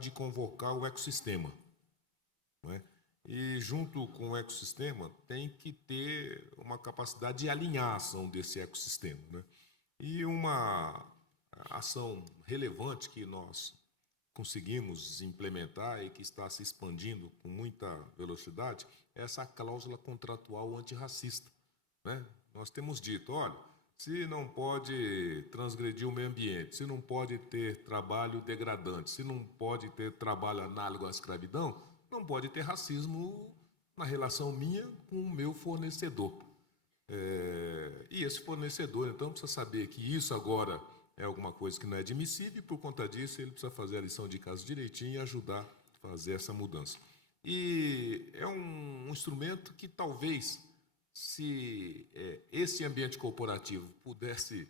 de convocar o ecossistema, não é? E junto com o ecossistema tem que ter uma capacidade de alinhar a ação desse ecossistema, né? E uma ação relevante que nós conseguimos implementar e que está se expandindo com muita velocidade é essa cláusula contratual antirracista, né? Nós temos dito, olha, se não pode transgredir o meio ambiente, se não pode ter trabalho degradante, se não pode ter trabalho análogo à escravidão, não pode ter racismo na relação minha com o meu fornecedor. E esse fornecedor, então, precisa saber que isso agora é alguma coisa que não é admissível e, por conta disso, ele precisa fazer a lição de casa direitinho e ajudar a fazer essa mudança. E é um instrumento que talvez, se esse ambiente corporativo pudesse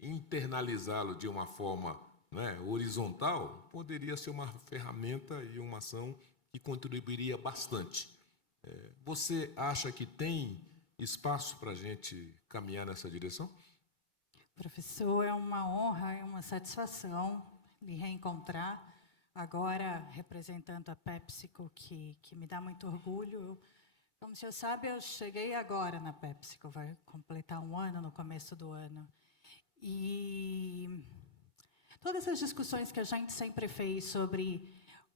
internalizá-lo de uma forma, né, horizontal, poderia ser uma ferramenta e uma ação que contribuiria bastante. Você acha que tem espaço para a gente caminhar nessa direção? Professor, é uma honra e uma satisfação lhe reencontrar, agora representando a PepsiCo, que me dá muito orgulho. Como o senhor sabe, eu cheguei agora na PepsiCo, vai completar 1 ano no começo do ano. E todas essas discussões que a gente sempre fez sobre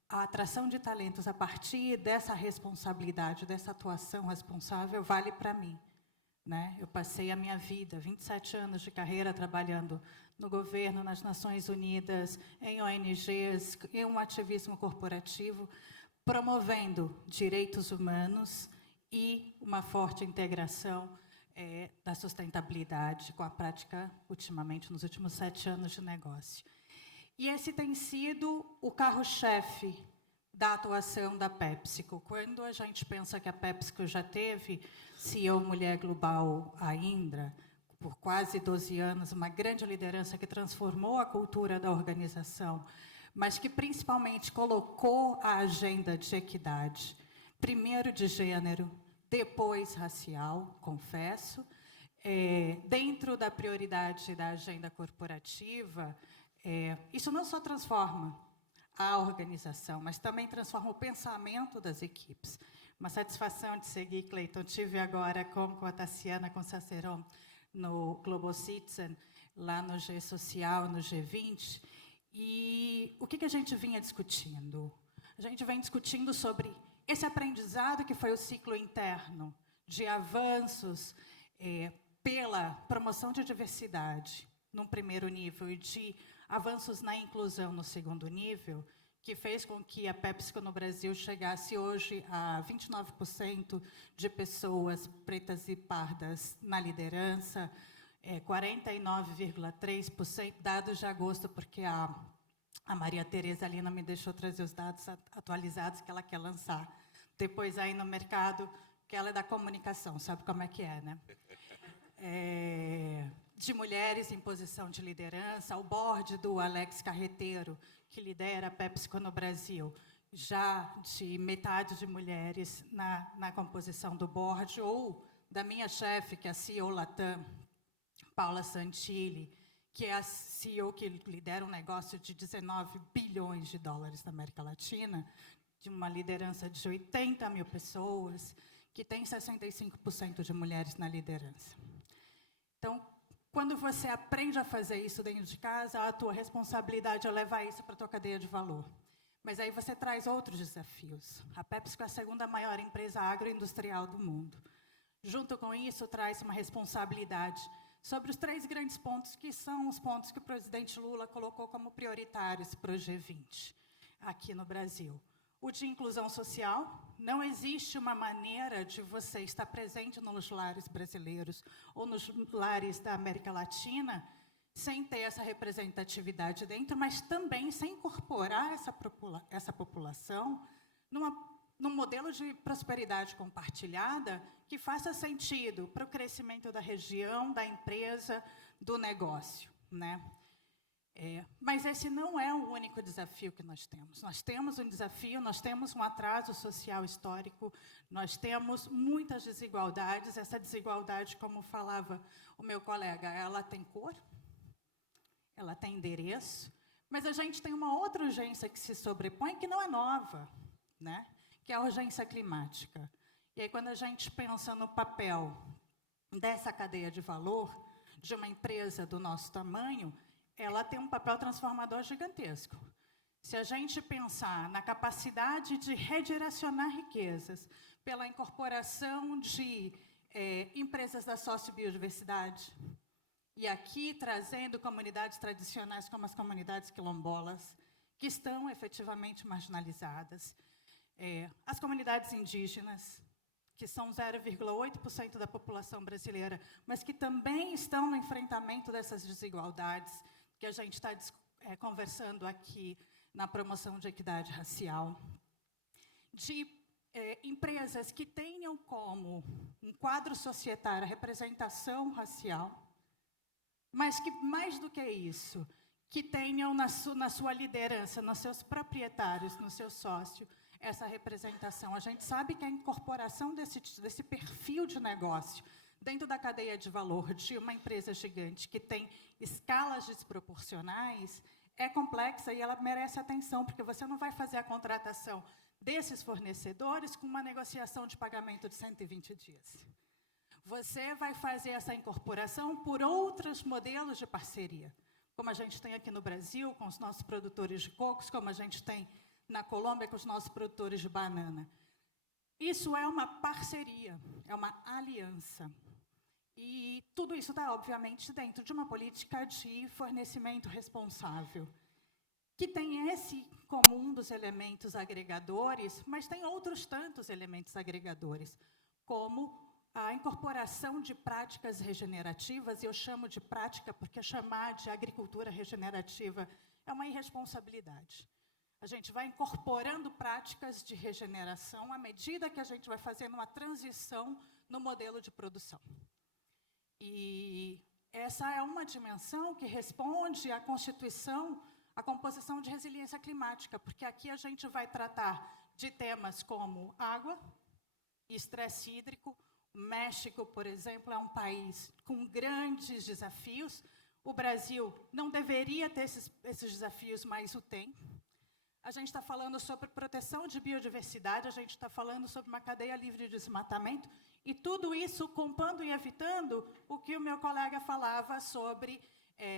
a atração de talentos a partir dessa responsabilidade, dessa atuação responsável, vale para mim. Né? Eu passei a minha vida, 27 anos de carreira, trabalhando no governo, nas Nações Unidas, em ONGs, em um ativismo corporativo, promovendo direitos humanos e uma forte integração da sustentabilidade com a prática, ultimamente, nos últimos 7 anos de negócio. E esse tem sido o carro-chefe da atuação da PepsiCo. Quando a gente pensa que a PepsiCo já teve CEO Mulher Global, a Indra, por quase 12 anos, uma grande liderança que transformou a cultura da organização, mas que principalmente colocou a agenda de equidade, primeiro de gênero, depois racial, confesso, dentro da prioridade da agenda corporativa. Isso não só transforma a organização, mas também transforma o pensamento das equipes. Uma satisfação de seguir, Cleiton. Tive agora com a Tassiana, com o Saceron, no Global Citizen, lá no G Social, no G20. E o que a gente vinha discutindo? A gente vem discutindo sobre esse aprendizado que foi o ciclo interno de avanços pela promoção de diversidade, num primeiro nível, e de avanços na inclusão no segundo nível, que fez com que a PepsiCo no Brasil chegasse hoje a 29% de pessoas pretas e pardas na liderança, 49,3%, dados de agosto, porque a Maria Tereza ali não me deixou trazer os dados atualizados que ela quer lançar. Depois aí no mercado, que ela é da comunicação, sabe como é que é, né? De mulheres em posição de liderança, o board do Alex Carreteiro, que lidera a PepsiCo no Brasil, já de metade de mulheres na composição do board, ou da minha chefe, que é a CEO Latam, Paula Santilli, que é a CEO que lidera um negócio de 19 bilhões de dólares na América Latina, de uma liderança de 80 mil pessoas, que tem 65% de mulheres na liderança. Então, quando você aprende a fazer isso dentro de casa, a tua responsabilidade é levar isso para a tua cadeia de valor. Mas aí você traz outros desafios. A PepsiCo é a segunda maior empresa agroindustrial do mundo. Junto com isso, traz uma responsabilidade sobre os 3 grandes pontos, que são os pontos que o presidente Lula colocou como prioritários para o G20, aqui no Brasil. O de inclusão social. Não existe uma maneira de você estar presente nos lares brasileiros ou nos lares da América Latina sem ter essa representatividade dentro, mas também sem incorporar essa população num modelo de prosperidade compartilhada que faça sentido para o crescimento da região, da empresa, do negócio, né? Mas esse não é o único desafio que nós temos. Nós temos um desafio, nós temos um atraso social histórico, nós temos muitas desigualdades. Essa desigualdade, como falava o meu colega, ela tem cor, ela tem endereço, Mas a gente tem uma outra urgência que se sobrepõe, que não é nova, né? Que é a urgência climática. E aí, quando a gente pensa no papel dessa cadeia de valor, de uma empresa do nosso tamanho, ela tem um papel transformador gigantesco. Se a gente pensar na capacidade de redirecionar riquezas pela incorporação de empresas da sociobiodiversidade, e aqui trazendo comunidades tradicionais como as comunidades quilombolas, que estão efetivamente marginalizadas, as comunidades indígenas, que são 0,8% da população brasileira, mas que também estão no enfrentamento dessas desigualdades, que a gente está conversando aqui na promoção de equidade racial, de empresas que tenham como um quadro societário a representação racial, mas que, mais do que isso, que tenham na sua liderança, nos seus proprietários, no seu sócio, essa representação. A gente sabe que a incorporação desse perfil de negócio dentro da cadeia de valor de uma empresa gigante que tem escalas desproporcionais é complexa e ela merece atenção, porque você não vai fazer a contratação desses fornecedores com uma negociação de pagamento de 120 dias. Você vai fazer essa incorporação por outros modelos de parceria, como a gente tem aqui no Brasil, com os nossos produtores de cocos, como a gente tem na Colômbia, com os nossos produtores de banana. Isso é uma parceria, é uma aliança. E tudo isso está, obviamente, dentro de uma política de fornecimento responsável, que tem esse como um dos elementos agregadores, mas tem outros tantos elementos agregadores, como a incorporação de práticas regenerativas, e eu chamo de prática porque chamar de agricultura regenerativa é uma irresponsabilidade. A gente vai incorporando práticas de regeneração à medida que a gente vai fazendo uma transição no modelo de produção. E essa é uma dimensão que responde à constituição, à composição de resiliência climática, porque aqui a gente vai tratar de temas como água, estresse hídrico. O México, por exemplo, é um país com grandes desafios. O Brasil não deveria ter esses desafios, mas o tem. A gente está falando sobre proteção de biodiversidade, a gente está falando sobre uma cadeia livre de desmatamento, e tudo isso compondo e evitando o que o meu colega falava sobre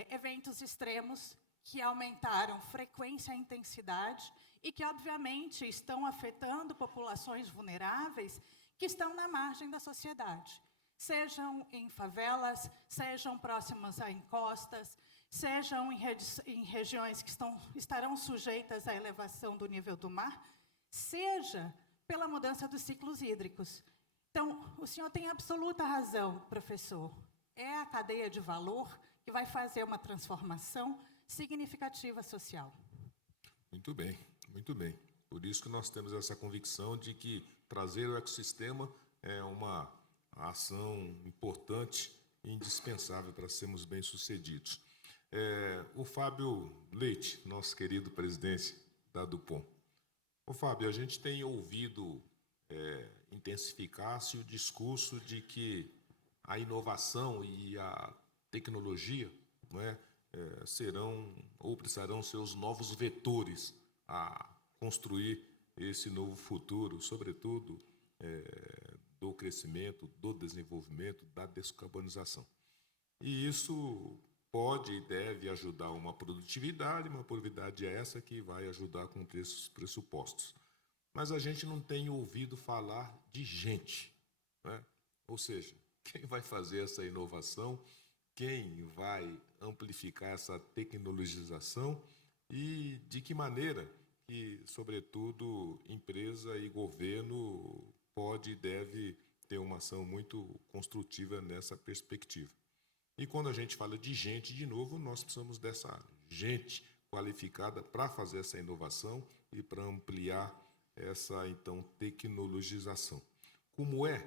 eventos extremos que aumentaram frequência e intensidade e que, obviamente, estão afetando populações vulneráveis que estão na margem da sociedade, sejam em favelas, sejam próximas a encostas, sejam em regiões que estarão sujeitas à elevação do nível do mar, seja pela mudança dos ciclos hídricos. Então, o senhor tem absoluta razão, professor. É a cadeia de valor que vai fazer uma transformação significativa social. Muito bem, muito bem. Por isso que nós temos essa convicção de que trazer o ecossistema é uma ação importante e indispensável para sermos bem-sucedidos. O Fábio Leite, nosso querido presidente da Dupont. Ô Fábio, a gente tem ouvido intensificar-se o discurso de que a inovação e a tecnologia, não é, serão ou precisarão ser os novos vetores a construir esse novo futuro, sobretudo do crescimento, do desenvolvimento, da descarbonização. E isso pode e deve ajudar uma produtividade essa que vai ajudar com esses pressupostos. Mas a gente não tem ouvido falar de gente, né? Ou seja, quem vai fazer essa inovação, quem vai amplificar essa tecnologização e de que maneira que, sobretudo, empresa e governo pode e deve ter uma ação muito construtiva nessa perspectiva. E quando a gente fala de gente, de novo, nós precisamos dessa gente qualificada para fazer essa inovação e para ampliar essa, então, tecnologização. Como é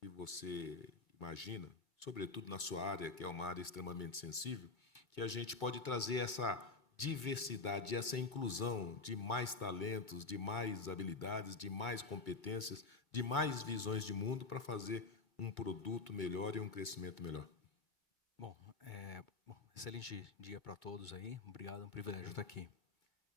que você imagina, sobretudo na sua área, que é uma área extremamente sensível, que a gente pode trazer essa diversidade, essa inclusão de mais talentos, de mais habilidades, de mais competências, de mais visões de mundo para fazer um produto melhor e um crescimento melhor? Bom, Excelente dia para todos aí. Obrigado, é um privilégio estar aqui.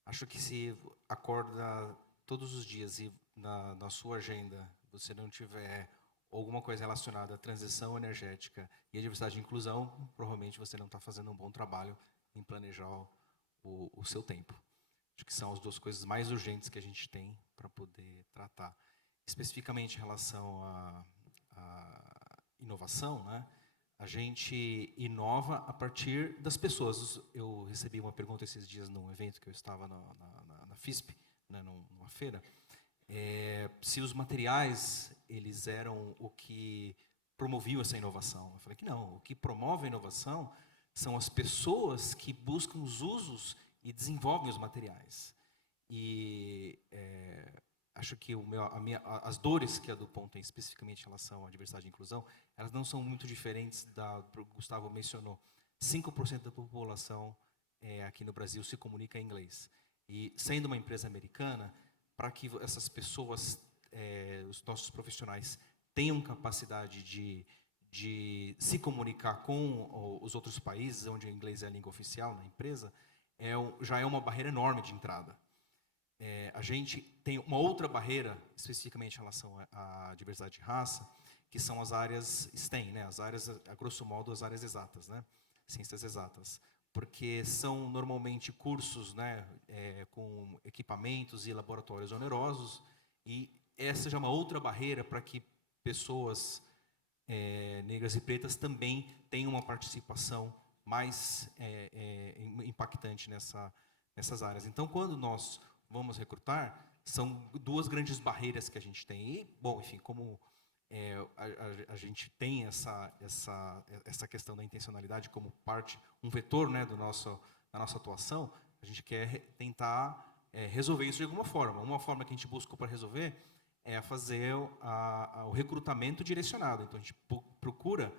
Acho que se acorda todos os dias e na sua agenda você não tiver alguma coisa relacionada à transição energética e à diversidade e inclusão, provavelmente você não está fazendo um bom trabalho em planejar o seu tempo. Acho que são as duas coisas mais urgentes que a gente tem para poder tratar. Especificamente em relação à inovação, né? A gente inova a partir das pessoas. Eu recebi uma pergunta esses dias num evento que eu estava na FISP, né, numa feira, se os materiais eles eram o que promoviam essa inovação. Eu falei que não. O que promove a inovação são as pessoas que buscam os usos e desenvolvem os materiais. E acho que as dores que a DuPont tem especificamente em relação à diversidade e inclusão, elas não são muito diferentes da que o Gustavo mencionou. 5% da população aqui no Brasil se comunica em inglês. E sendo uma empresa americana, para que essas pessoas, os nossos profissionais, tenham capacidade de se comunicar com os outros países, onde o inglês é a língua oficial na empresa, já é uma barreira enorme de entrada. A gente tem uma outra barreira, especificamente em relação à diversidade de raça, que são as áreas STEM, né? As áreas, a grosso modo, as áreas exatas, né? Ciências exatas. Porque são normalmente cursos, né, com equipamentos e laboratórios onerosos, e essa já é uma outra barreira para que pessoas negras e pretas também tenham uma participação mais impactante nessas áreas. Então, quando nós vamos recrutar, são duas grandes barreiras que a gente tem. E, bom, enfim, como a gente tem essa questão da intencionalidade como parte, um vetor, né, da nossa atuação, a gente quer tentar resolver isso de alguma forma. Uma forma que a gente busca para resolver é fazer o recrutamento direcionado. Então, a gente procura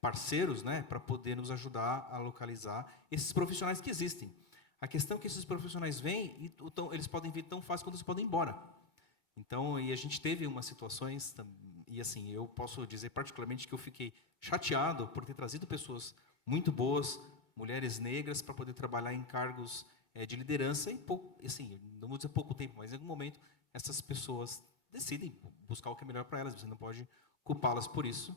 parceiros, né, para poder nos ajudar a localizar esses profissionais que existem. A questão é que esses profissionais vêm e eles podem vir tão fácil quanto eles podem ir embora. Então, e a gente teve umas situações, e assim, eu posso dizer particularmente que eu fiquei chateado por ter trazido pessoas muito boas, mulheres negras, para poder trabalhar em cargos de liderança, e assim, não vou dizer pouco tempo, mas em algum momento essas pessoas decidem buscar o que é melhor para elas, você não pode culpá-las por isso.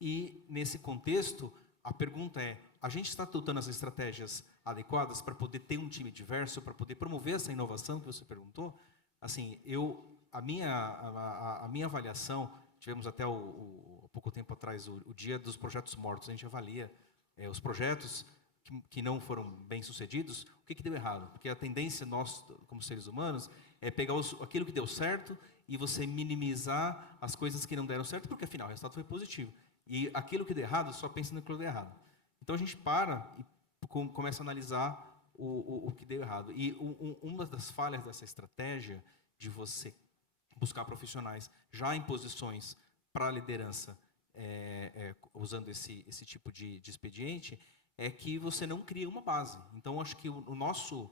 E, nesse contexto, a pergunta é, a gente está adotando as estratégias adequadas para poder ter um time diverso, para poder promover essa inovação que você perguntou? Assim, a minha avaliação, tivemos até há pouco tempo atrás o dia dos projetos mortos, a gente avalia os projetos que não foram bem sucedidos, o que deu errado? Porque a tendência nós, como seres humanos, é pegar aquilo que deu certo e você minimizar as coisas que não deram certo, porque afinal o resultado foi positivo. E aquilo que deu errado, só pensa naquilo que deu errado. Então a gente para e começa a analisar o que deu errado. E uma das falhas dessa estratégia de você buscar profissionais já em posições para liderança, usando esse tipo de expediente, é que você não cria uma base. Então, acho que o nosso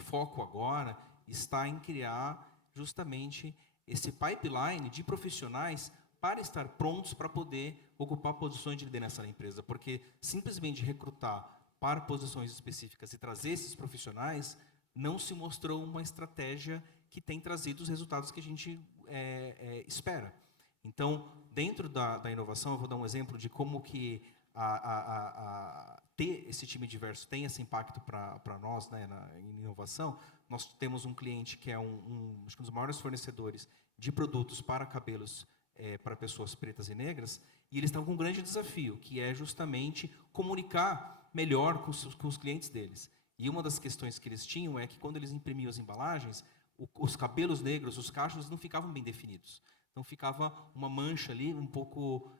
foco agora está em criar justamente esse pipeline de profissionais para estar prontos para poder ocupar posições de liderança na empresa. Porque simplesmente recrutar para posições específicas e trazer esses profissionais não se mostrou uma estratégia que tem trazido os resultados que a gente espera. Então, dentro da inovação, eu vou dar um exemplo de como que ter esse time diverso tem esse impacto para nós, né, em inovação. Nós temos um cliente que é acho que um dos maiores fornecedores de produtos para cabelos para pessoas pretas e negras, e eles estão com um grande desafio, que é justamente comunicar melhor com os clientes deles. E uma das questões que eles tinham é que quando eles imprimiam as embalagens, os cabelos negros, os cachos, não ficavam bem definidos. Então ficava uma mancha ali, um pouco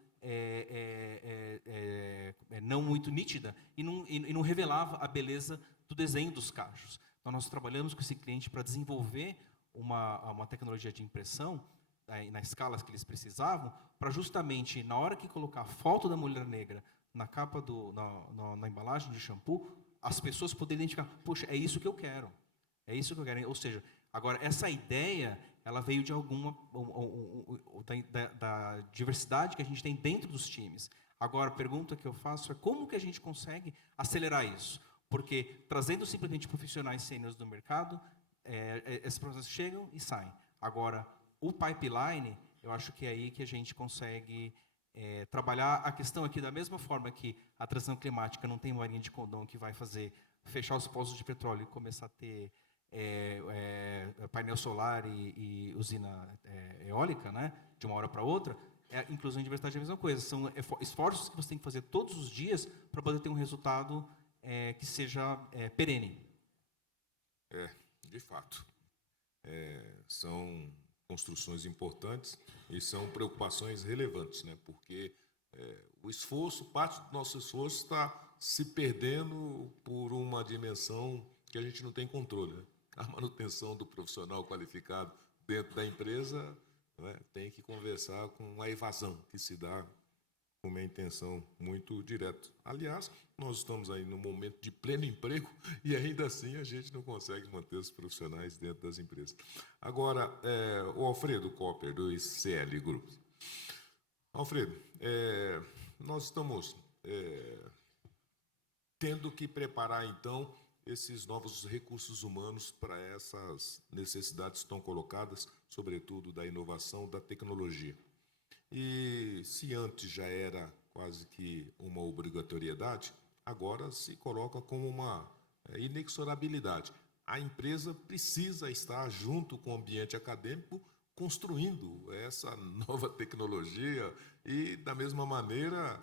não muito nítida, e não revelava a beleza do desenho dos cachos. Então nós trabalhamos com esse cliente para desenvolver uma tecnologia de impressão na escala que eles precisavam, para justamente, na hora que colocar a foto da mulher negra na capa, na embalagem de shampoo, as pessoas poderem identificar, poxa, é isso que eu quero. É isso que eu quero. Ou seja, agora, essa ideia, ela veio de da diversidade que a gente tem dentro dos times. Agora, a pergunta que eu faço é como que a gente consegue acelerar isso? Porque trazendo simplesmente profissionais sêniores do mercado, esses processos chegam e saem. Agora, o pipeline, eu acho que é aí que a gente consegue trabalhar a questão aqui da mesma forma que a transição climática não tem uma linha de condão que vai fazer fechar os poços de petróleo e começar a ter painel solar e usina eólica, né, de uma hora para outra. Inclusão e diversidade é a mesma coisa. São esforços que você tem que fazer todos os dias para poder ter um resultado que seja perene. De fato. São construções importantes e são preocupações relevantes, né? Porque o esforço, parte do nosso esforço está se perdendo por uma dimensão que a gente não tem controle, né? A manutenção do profissional qualificado dentro da empresa, né, tem que conversar com a evasão que se dá com uma intenção muito direta. Aliás, nós estamos aí num momento de pleno emprego e ainda assim a gente não consegue manter os profissionais dentro das empresas. Agora, o Alfredo Copper, do ICL Group. Alfredo, nós estamos tendo que preparar, então, esses novos recursos humanos para essas necessidades que estão colocadas, sobretudo da inovação, da tecnologia. E se antes já era quase que uma obrigatoriedade, agora se coloca como uma inexorabilidade. A empresa precisa estar junto com o ambiente acadêmico construindo essa nova tecnologia e, da mesma maneira,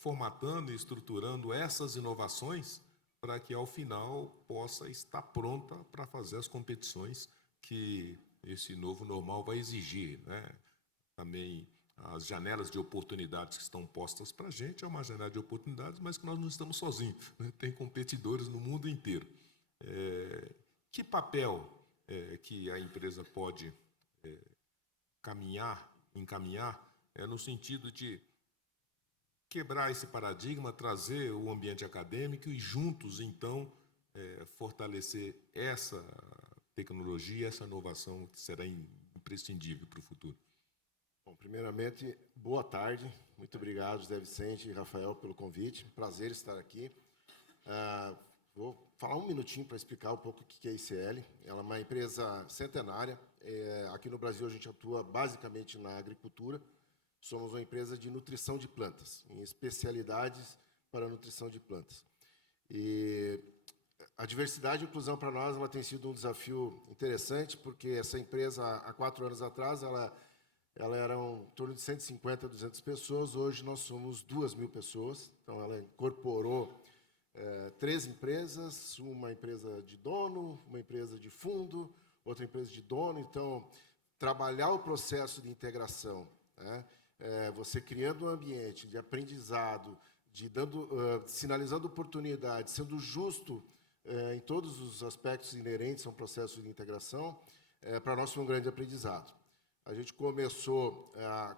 formatando e estruturando essas inovações para que, ao final, possa estar pronta para fazer as competições que esse novo normal vai exigir, né? Também as janelas de oportunidades que estão postas para a gente é uma janela de oportunidades, mas que nós não estamos sozinhos, né? Tem competidores no mundo inteiro. Que papel que a empresa pode encaminhar no sentido de quebrar esse paradigma, trazer o ambiente acadêmico e juntos, então, fortalecer essa tecnologia, essa inovação que será imprescindível para o futuro? Bom, primeiramente, boa tarde. Muito obrigado, José Vicente e Rafael, pelo convite. Prazer estar aqui. Vou falar um minutinho para explicar um pouco o que é a ICL. Ela é uma empresa centenária. Aqui no Brasil, a gente atua basicamente na agricultura. Somos uma empresa de nutrição de plantas, em especialidades para a nutrição de plantas. E a diversidade e inclusão para nós ela tem sido um desafio interessante, porque essa empresa, há 4 anos atrás, ela era em torno de 150, 200 pessoas. Hoje nós somos 2.000 pessoas. Então, ela incorporou 3 empresas, uma empresa de dono, uma empresa de fundo, outra empresa de dono. Então, trabalhar o processo de integração, né? Você criando um ambiente de aprendizado, sinalizando oportunidades, sendo justo em todos os aspectos inerentes a um processo de integração, para nós foi um grande aprendizado. A gente começou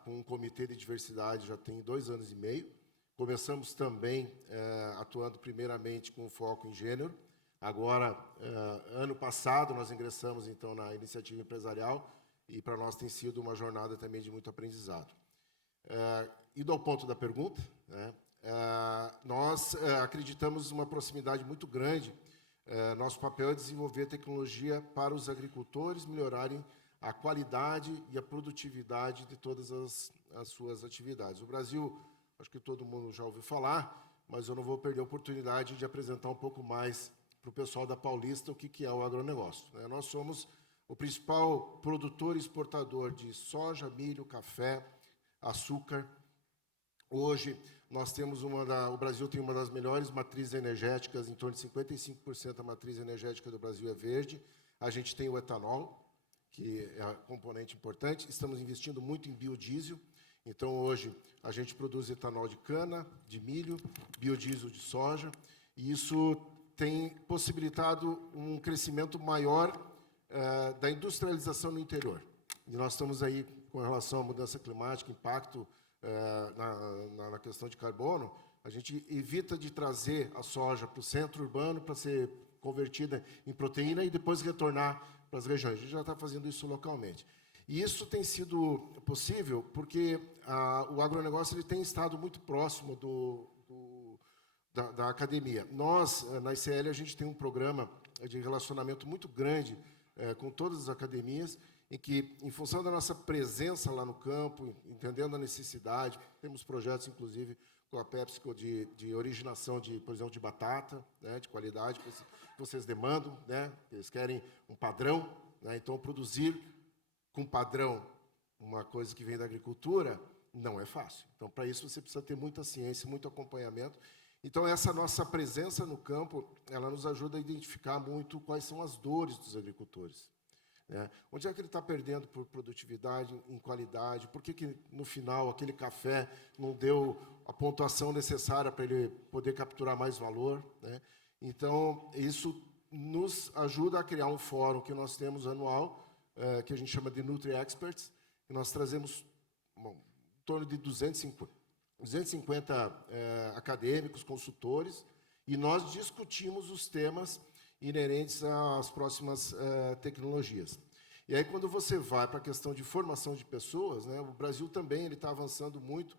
com um comitê de diversidade já tem 2 anos e meio. Começamos também atuando primeiramente com foco em gênero. Agora, ano passado, nós ingressamos então na iniciativa empresarial e para nós tem sido uma jornada também de muito aprendizado. Indo ao ponto da pergunta, né, nós acreditamos uma proximidade muito grande. Nosso papel é desenvolver tecnologia para os agricultores melhorarem a qualidade e a produtividade de todas as suas atividades. O Brasil, acho que todo mundo já ouviu falar, mas eu não vou perder a oportunidade de apresentar um pouco mais para o pessoal da Paulista o que é o agronegócio. Nós somos o principal produtor e exportador de soja, milho, café, açúcar. Hoje, nós temos o Brasil tem uma das melhores matrizes energéticas, em torno de 55% da matriz energética do Brasil é verde. A gente tem o etanol, que é um componente importante. Estamos investindo muito em biodiesel. Então, hoje, a gente produz etanol de cana, de milho, biodiesel de soja, e isso tem possibilitado um crescimento maior da industrialização no interior. E nós estamos aí, com relação à mudança climática, impacto na questão de carbono, a gente evita de trazer a soja para o centro urbano para ser convertida em proteína e depois retornar para as regiões. A gente já está fazendo isso localmente. E isso tem sido possível porque o agronegócio ele tem estado muito próximo da academia. Nós, na ICL, a gente tem um programa de relacionamento muito grande com todas as academias, em que, em função da nossa presença lá no campo, entendendo a necessidade, temos projetos, inclusive, com a PepsiCo de originação, por exemplo, de batata, né, de qualidade, que vocês demandam, né, eles querem um padrão, né, então produzir com padrão uma coisa que vem da agricultura não é fácil. Então, para isso, você precisa ter muita ciência, muito acompanhamento. Então, essa nossa presença no campo, ela nos ajuda a identificar muito quais são as dores dos agricultores. Né? Onde é que ele está perdendo por produtividade, em qualidade? Por que, no final, aquele café não deu a pontuação necessária para ele poder capturar mais valor? Né? Então, isso nos ajuda a criar um fórum que nós temos anual, que a gente chama de Nutri Experts, e nós trazemos em torno de 250 acadêmicos, consultores, e nós discutimos os temas inerentes às próximas tecnologias. E aí, quando você vai para a questão de formação de pessoas, né, o Brasil também está avançando muito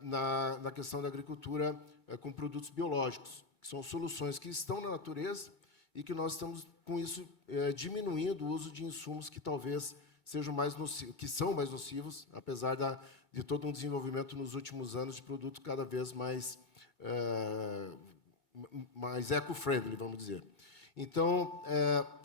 na questão da agricultura com produtos biológicos, que são soluções que estão na natureza e que nós estamos, com isso, diminuindo o uso de insumos que talvez sejam mais nocivos, apesar de todo um desenvolvimento nos últimos anos de produtos cada vez mais eco-friendly, vamos dizer. Então,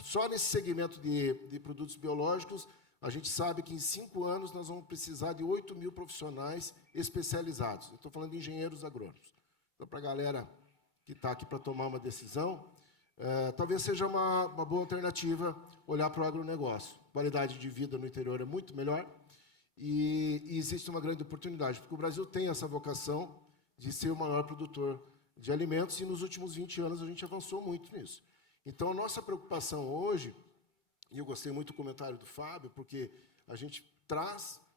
só nesse segmento de produtos biológicos, a gente sabe que em 5 anos nós vamos precisar de 8 mil profissionais especializados. Eu estou falando de engenheiros agrônomos. Então, para a galera que está aqui para tomar uma decisão, talvez seja uma boa alternativa olhar para o agronegócio. A qualidade de vida no interior é muito melhor e existe uma grande oportunidade, porque o Brasil tem essa vocação de ser o maior produtor de alimentos e nos últimos 20 anos a gente avançou muito nisso. Então, a nossa preocupação hoje, e eu gostei muito do comentário do Fábio, porque a gente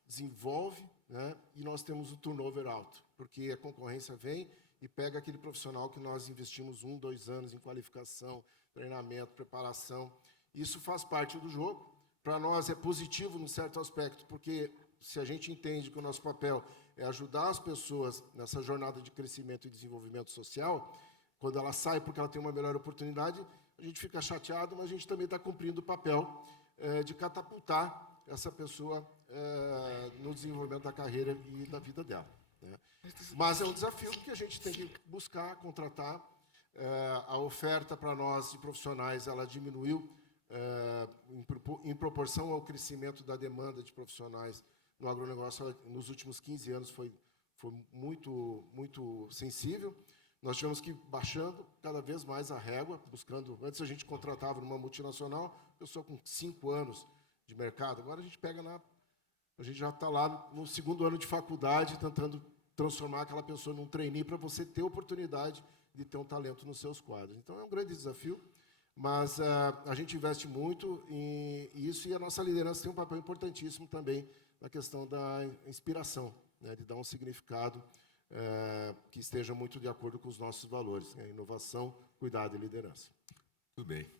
desenvolve, né, e nós temos o turnover alto, porque a concorrência vem e pega aquele profissional que nós investimos 1, 2 anos em qualificação, treinamento, preparação. Isso faz parte do jogo. Para nós é positivo num certo aspecto, porque se a gente entende que o nosso papel é ajudar as pessoas nessa jornada de crescimento e desenvolvimento social, quando ela sai porque ela tem uma melhor oportunidade, a gente fica chateado, mas a gente também está cumprindo o papel de catapultar essa pessoa no desenvolvimento da carreira e da vida dela. Né? Mas é um desafio que a gente tem que buscar, contratar. A oferta para nós de profissionais ela diminuiu em proporção ao crescimento da demanda de profissionais no agronegócio. Nos últimos 15 anos foi muito, muito sensível. Nós tivemos que ir baixando cada vez mais a régua, buscando... Antes a gente contratava numa multinacional, pessoa com 5 anos de mercado. Agora a gente a gente já está lá no 2º ano de faculdade, tentando transformar aquela pessoa num trainee para você ter oportunidade de ter um talento nos seus quadros. Então, é um grande desafio, mas a gente investe muito em isso e a nossa liderança tem um papel importantíssimo também na questão da inspiração, né, de dar um significado que esteja muito de acordo com os nossos valores, né? Inovação, cuidado e liderança. Muito bem,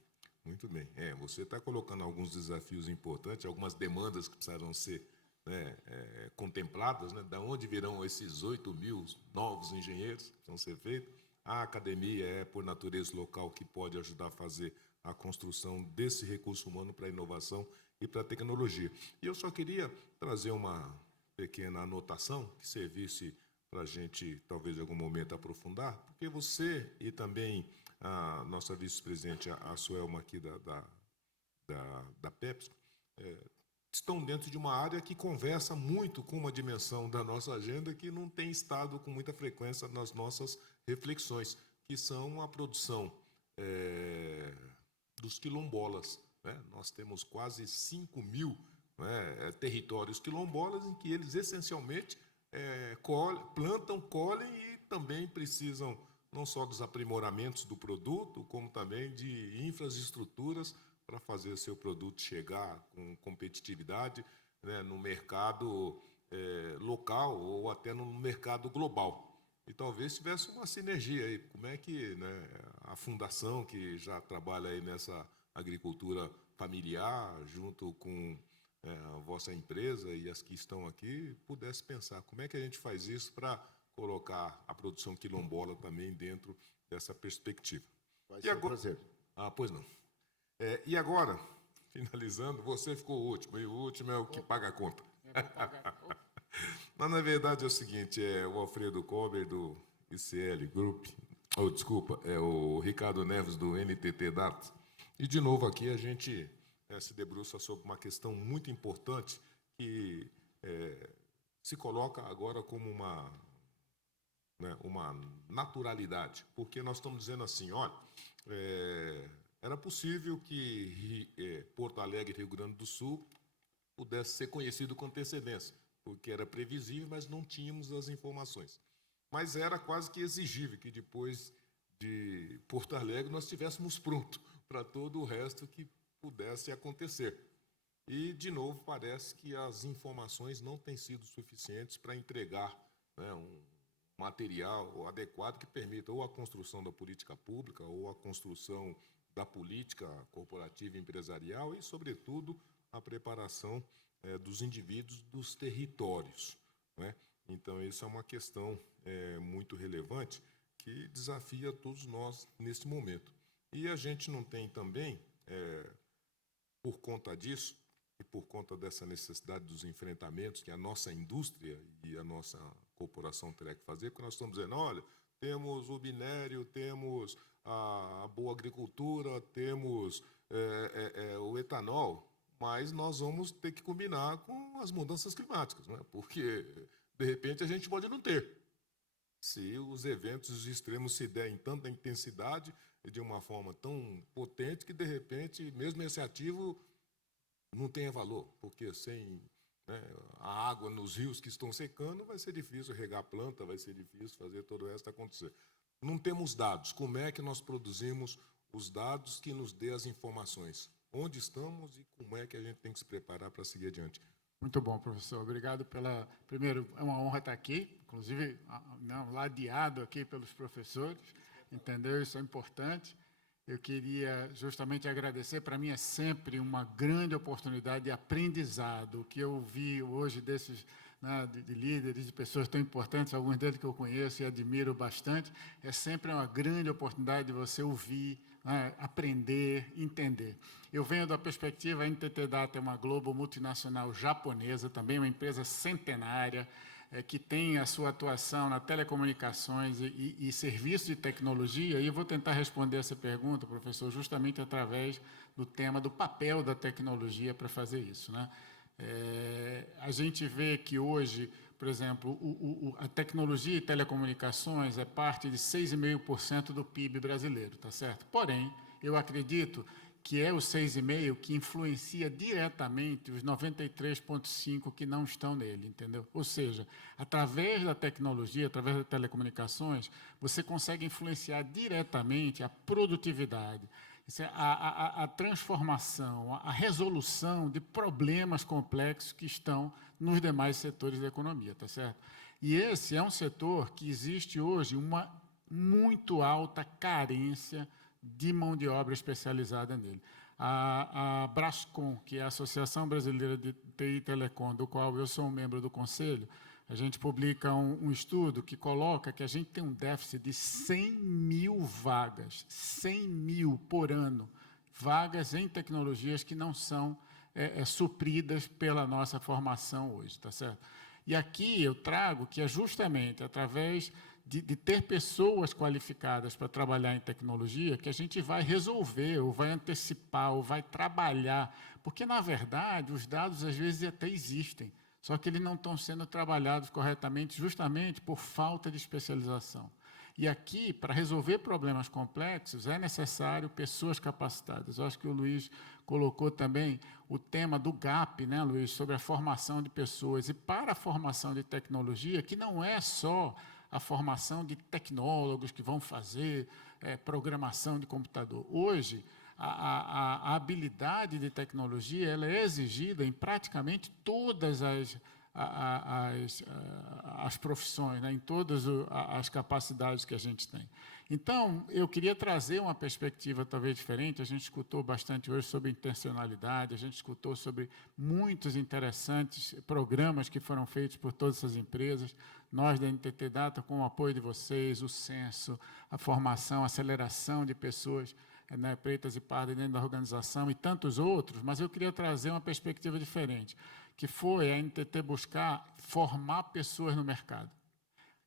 muito bem. Você está colocando alguns desafios importantes, algumas demandas que precisarão ser, né, contempladas, né? Da onde virão esses 8 mil novos engenheiros que vão ser feitos? A academia é, por natureza local, que pode ajudar a fazer a construção desse recurso humano para a inovação e para a tecnologia. E eu só queria trazer uma pequena anotação que servisse para a gente, talvez, em algum momento, aprofundar, porque você e também a nossa vice-presidente, a Suelma, aqui da PepsiCo, estão dentro de uma área que conversa muito com uma dimensão da nossa agenda que não tem estado com muita frequência nas nossas reflexões, que são a produção dos quilombolas. Né? Nós temos quase 5 mil, né, territórios quilombolas em que eles, essencialmente, plantam, colhem e também precisam não só dos aprimoramentos do produto, como também de infraestruturas para fazer o seu produto chegar com competitividade, né, no mercado local ou até no mercado global. E talvez tivesse uma sinergia aí. Como é que, né, a fundação, que já trabalha aí nessa agricultura familiar, junto com a vossa empresa e as que estão aqui pudessem pensar como é que a gente faz isso para colocar a produção quilombola também dentro dessa perspectiva. Vai E ser um agora... prazer. Ah, pois não. E agora, finalizando, você ficou o último, e o último é o que paga a conta. Mas, na verdade, é o seguinte, o Alfredo Kober, do ICL Group, desculpa, é o Ricardo Neves, do NTT Data. E, de novo, aqui a gente se debruça sobre uma questão muito importante que se coloca agora como uma naturalidade, porque nós estamos dizendo assim, olha, era possível que Porto Alegre, Rio Grande do Sul, pudesse ser conhecido com antecedência, porque era previsível, mas não tínhamos as informações. Mas era quase que exigível que depois de Porto Alegre nós estivéssemos prontos para todo o resto que pudesse acontecer. E, de novo, parece que as informações não têm sido suficientes para entregar, né, um material adequado que permita ou a construção da política pública ou a construção da política corporativa e empresarial e, sobretudo, a preparação dos indivíduos dos territórios, né? Então, isso é uma questão muito relevante que desafia todos nós nesse momento. E a gente não tem também, por conta disso e por conta dessa necessidade dos enfrentamentos que a nossa indústria e a nossa corporação terá que fazer, porque nós estamos dizendo, olha, temos o minério, temos a boa agricultura, temos o etanol, mas nós vamos ter que combinar com as mudanças climáticas, né? Porque, de repente, a gente pode não ter. Se os eventos extremos se derem em tanta intensidade e de uma forma tão potente que, de repente, mesmo esse ativo não tenha valor, porque sem a água nos rios que estão secando, vai ser difícil regar a planta, vai ser difícil fazer todo o resto acontecer. Não temos dados. Como é que nós produzimos os dados que nos dê as informações? Onde estamos e como é que a gente tem que se preparar para seguir adiante? Muito bom, professor. Obrigado pela... Primeiro, é uma honra estar aqui, inclusive ladeado aqui pelos professores, entendeu? Isso é importante. Eu queria justamente agradecer. Para mim é sempre uma grande oportunidade de aprendizado. O que eu vi hoje desses de líderes, de pessoas tão importantes, alguns deles que eu conheço e admiro bastante, é sempre uma grande oportunidade de você ouvir, aprender, entender. Eu venho da perspectiva, a NTT Data é uma global multinacional japonesa, também uma empresa centenária, que tem a sua atuação na telecomunicações e serviços de tecnologia, e eu vou tentar responder essa pergunta, professor, justamente através do tema do papel da tecnologia para fazer isso, né? A gente vê que hoje, por exemplo, a tecnologia e telecomunicações é parte de 6,5% do PIB brasileiro, tá certo? Porém, eu acredito que é o 6,5% que influencia diretamente os 93,5% que não estão nele, entendeu? Ou seja, através da tecnologia, através das telecomunicações, você consegue influenciar diretamente a produtividade, a transformação, a resolução de problemas complexos que estão nos demais setores da economia, tá certo? E esse é um setor que existe hoje uma muito alta carência de mão de obra especializada nele. A Brascom, que é a Associação Brasileira de TI e Telecom, do qual eu sou um membro do conselho, a gente publica um estudo que coloca que a gente tem um déficit de 100 mil vagas, 100 mil por ano, vagas em tecnologias que não são supridas pela nossa formação hoje, tá certo? E aqui eu trago que é justamente através de ter pessoas qualificadas para trabalhar em tecnologia que a gente vai resolver, ou vai antecipar, ou vai trabalhar, porque, na verdade, os dados, às vezes, até existem, só que eles não estão sendo trabalhados corretamente justamente por falta de especialização. E aqui, para resolver problemas complexos, é necessário pessoas capacitadas. Eu acho que o Luiz colocou também o tema do gap, né, Luiz, sobre a formação de pessoas. E para a formação de tecnologia, que não é só a formação de tecnólogos que vão fazer programação de computador. Hoje, a habilidade de tecnologia ela é exigida em praticamente todas as profissões, né, em todas as capacidades que a gente tem. Então, eu queria trazer uma perspectiva talvez diferente. A gente escutou bastante hoje sobre intencionalidade, a gente escutou sobre muitos interessantes programas que foram feitos por todas essas empresas. Nós, da NTT Data, com o apoio de vocês, o censo, a formação, a aceleração de pessoas, né, pretas e pardas dentro da organização e tantos outros, mas eu queria trazer uma perspectiva diferente, que foi a NTT buscar formar pessoas no mercado.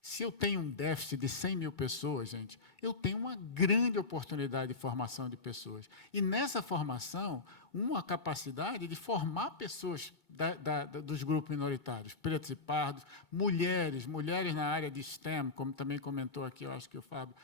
Se eu tenho um déficit de 100 mil pessoas, gente, eu tenho uma grande oportunidade de formação de pessoas. E nessa formação, uma capacidade de formar pessoas dos grupos minoritários, pretos e pardos, mulheres na área de STEM, como também comentou aqui, eu acho que o Fábio,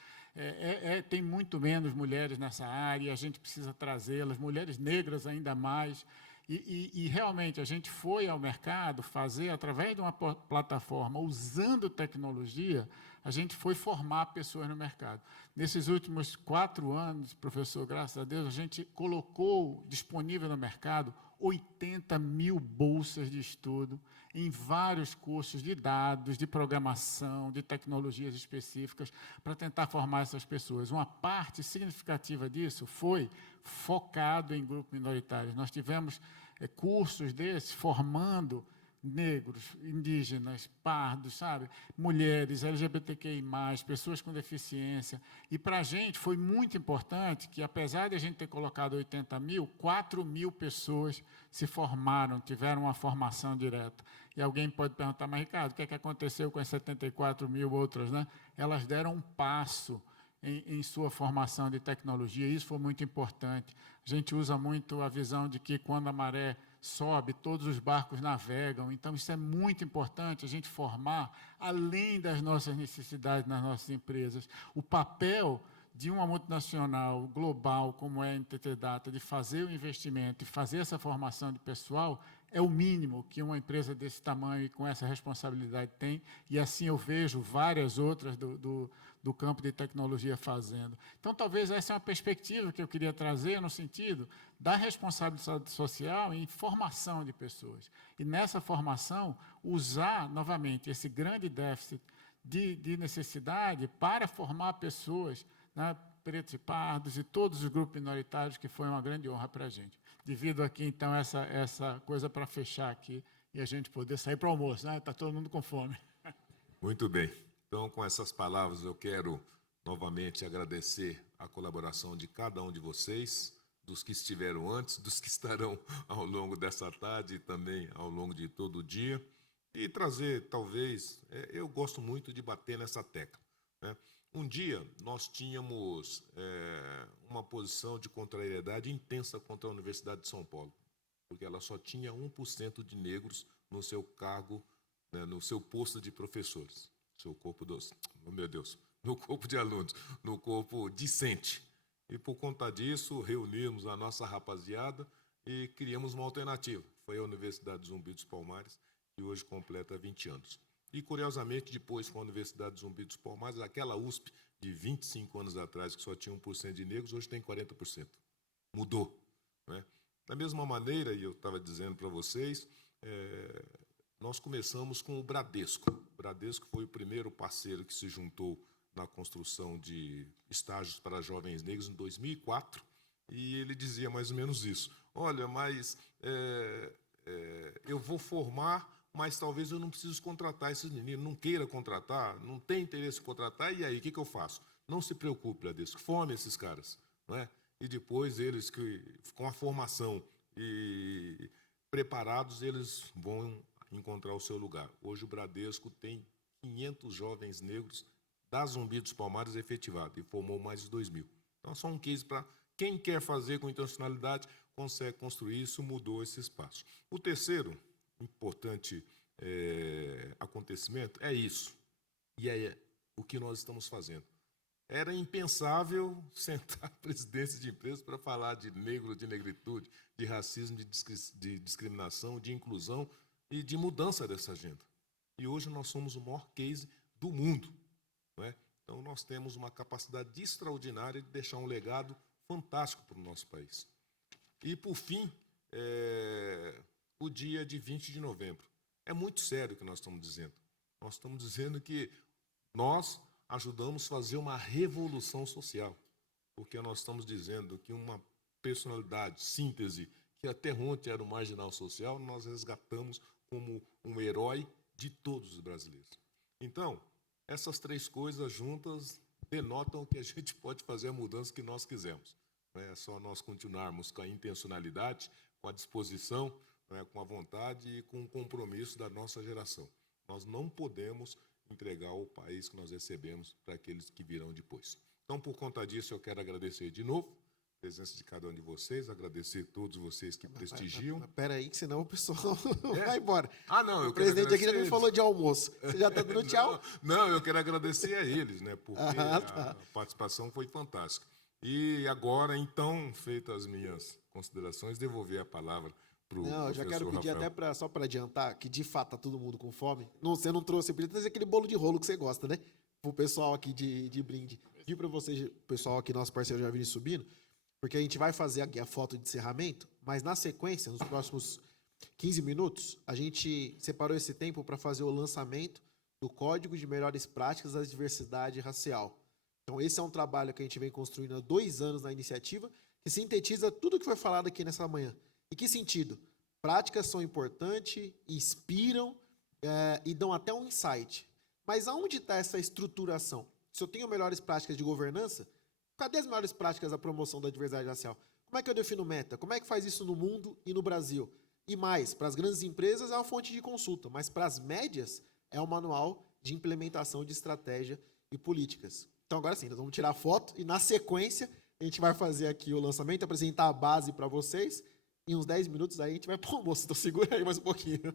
tem muito menos mulheres nessa área, a gente precisa trazê-las, mulheres negras ainda mais. E realmente a gente foi ao mercado fazer, através de uma plataforma, usando tecnologia, a gente foi formar pessoas no mercado. Nesses últimos 4 anos, professor, graças a Deus, a gente colocou disponível no mercado 80 mil bolsas de estudo em vários cursos de dados, de programação, de tecnologias específicas, para tentar formar essas pessoas. Uma parte significativa disso foi focado em grupos minoritários. Nós tivemos cursos desses formando negros, indígenas, pardos, sabe? Mulheres, LGBTQI+, pessoas com deficiência. E para a gente foi muito importante que, apesar de a gente ter colocado 80 mil, 4 mil pessoas se formaram, tiveram uma formação direta. E alguém pode perguntar, mas Ricardo, o que é que aconteceu com as 74 mil outras, né? Elas deram um passo em sua formação de tecnologia, isso foi muito importante. A gente usa muito a visão de que quando a maré sobe, todos os barcos navegam, então isso é muito importante, a gente formar, além das nossas necessidades nas nossas empresas, o papel de uma multinacional global como é a NTT Data, de fazer o investimento e fazer essa formação de pessoal, é o mínimo que uma empresa desse tamanho e com essa responsabilidade tem, e assim eu vejo várias outras do campo de tecnologia fazendo. Então, talvez essa é uma perspectiva que eu queria trazer no sentido da responsabilidade social em formação de pessoas. E nessa formação, usar, novamente, esse grande déficit de necessidade para formar pessoas, né, pretos e pardos e todos os grupos minoritários, que foi uma grande honra para a gente. Divido aqui, então, essa coisa para fechar aqui e a gente poder sair para o almoço, né? Está todo mundo com fome. Muito bem. Então, com essas palavras, eu quero novamente agradecer a colaboração de cada um de vocês, dos que estiveram antes, dos que estarão ao longo dessa tarde e também ao longo de todo o dia, e trazer, talvez, eu gosto muito de bater nessa tecla, né? Um dia, nós tínhamos uma posição de contrariedade intensa contra a Universidade de São Paulo, porque ela só tinha 1% de negros no seu cargo, né, no seu posto de professores, seu corpo no corpo de alunos, no corpo discente. E, por conta disso, reunimos a nossa rapaziada e criamos uma alternativa. Foi a Universidade Zumbi dos Palmares, que hoje completa 20 anos. E, curiosamente, depois, com a Universidade Zumbi dos Palmares, aquela USP de 25 anos atrás, que só tinha 1% de negros, hoje tem 40%. Mudou, né? Da mesma maneira, e eu estava dizendo para vocês, nós começamos com o Bradesco. O Bradesco foi o primeiro parceiro que se juntou na construção de estágios para jovens negros em 2004, e ele dizia mais ou menos isso. Olha, mas eu vou formar, mas talvez eu não precise contratar esses meninos, não queira contratar, não tem interesse em contratar, e aí, o que eu faço? Não se preocupe, Bradesco, forme esses caras, não é? E depois eles, com a formação e preparados, eles vão encontrar o seu lugar. Hoje o Bradesco tem 500 jovens negros da Zumbi dos Palmares efetivados e formou mais de 2.000. Então, só um case para quem quer fazer com intencionalidade, consegue construir, isso mudou esse espaço. O terceiro importante acontecimento é isso, e é o que nós estamos fazendo. Era impensável sentar presidentes de empresas para falar de negro, de negritude, de racismo, de discriminação, de inclusão e de mudança dessa agenda. E hoje nós somos o maior case do mundo, não é? Então, nós temos uma capacidade extraordinária de deixar um legado fantástico para o nosso país. E, por fim, o dia de 20 de novembro. É muito sério o que nós estamos dizendo. Nós estamos dizendo que nós ajudamos a fazer uma revolução social, porque nós estamos dizendo que uma personalidade, síntese, que até ontem era o marginal social, nós resgatamos como um herói de todos os brasileiros. Então, essas três coisas juntas denotam que a gente pode fazer a mudança que nós quisermos. É só nós continuarmos com a intencionalidade, com a disposição, com a vontade e com o compromisso da nossa geração. Nós não podemos entregar o país que nós recebemos para aqueles que virão depois. Então, por conta disso, eu quero agradecer de novo a presença de cada um de vocês, agradecer a todos vocês que prestigiam. Espera aí, que senão o pessoal vai embora. Não, o presidente aqui ainda não falou de almoço. Você já está dando tchau? Não, eu quero agradecer a eles, né, porque a participação foi fantástica. E agora, então, feitas as minhas considerações, devolver a palavra para o professor Não, eu já quero pedir Rafael. até só para adiantar, que de fato está todo mundo com fome. Não, você não trouxe, você podia trazer aquele bolo de rolo que você gosta, né? Para o pessoal aqui de brinde. Pedir para vocês, pessoal aqui, nosso parceiro já virem subindo, porque a gente vai fazer aqui a foto de encerramento, mas na sequência, nos próximos 15 minutos, a gente separou esse tempo para fazer o lançamento do Código de Melhores Práticas da Diversidade Racial. Então, esse é um trabalho que a gente vem construindo há 2 anos na iniciativa, que sintetiza tudo que foi falado aqui nessa manhã. Em que sentido? Práticas são importantes, inspiram e dão até um insight. Mas aonde está essa estruturação? Se eu tenho melhores práticas de governança, cadê as melhores práticas da promoção da diversidade racial? Como é que eu defino meta? Como é que faz isso no mundo e no Brasil? E mais, para as grandes empresas é uma fonte de consulta, mas para as médias é um manual de implementação de estratégia e políticas. Então, agora sim, nós vamos tirar a foto e, na sequência, a gente vai fazer aqui o lançamento, apresentar a base para vocês. Em uns 10 minutos aí a gente vai para o almoço. Então, segura aí mais um pouquinho.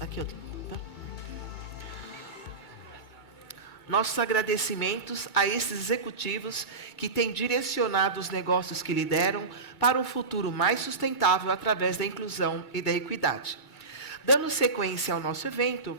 Aqui, tá? Nossos agradecimentos a esses executivos que têm direcionado os negócios que lideram para um futuro mais sustentável através da inclusão e da equidade. Dando sequência ao nosso evento,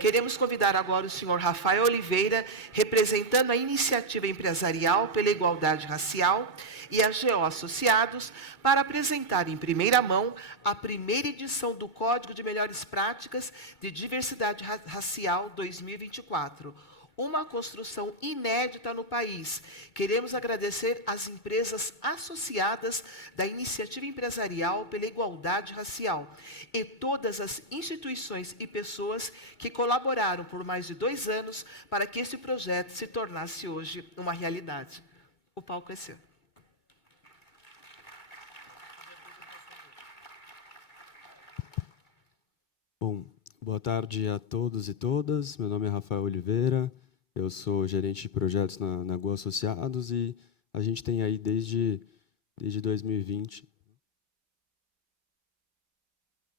queremos convidar agora o senhor Rafael Oliveira, representando a Iniciativa Empresarial pela Igualdade Racial e a GO Associados, para apresentar em primeira mão a primeira edição do Código de Melhores Práticas de Diversidade Racial 2024. Uma construção inédita no país. Queremos agradecer às empresas associadas da Iniciativa Empresarial pela Igualdade Racial e todas as instituições e pessoas que colaboraram por mais de 2 anos para que esse projeto se tornasse hoje uma realidade. O palco é seu. Bom, boa tarde a todos e todas. Meu nome é Rafael Oliveira. Eu sou gerente de projetos na GO Associados e a gente tem aí desde 2020.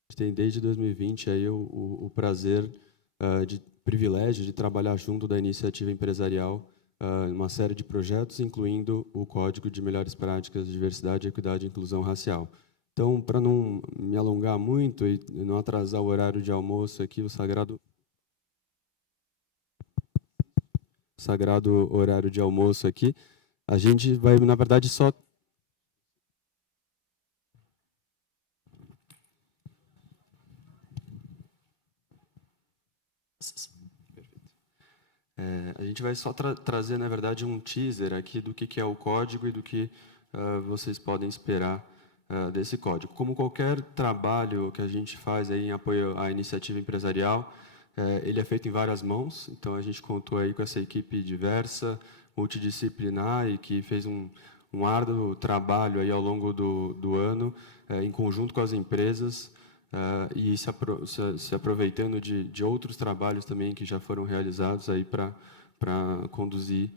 A gente tem desde 2020 aí o prazer, privilégio de trabalhar junto da Iniciativa Empresarial em uma série de projetos, incluindo o Código de Melhores Práticas de Diversidade, Equidade e Inclusão Racial. Então, para não me alongar muito e não atrasar o horário de almoço aqui, o sagrado horário de almoço aqui, a gente vai, na verdade, só... a gente vai só trazer, na verdade, um teaser aqui do que é o código e do que vocês podem esperar desse código. Como qualquer trabalho que a gente faz aí em apoio à iniciativa empresarial, ele é feito em várias mãos, então a gente contou aí com essa equipe diversa, multidisciplinar e que fez um árduo trabalho aí ao longo do ano, em conjunto com as empresas, e se aproveitando de outros trabalhos também que já foram realizados aí para conduzir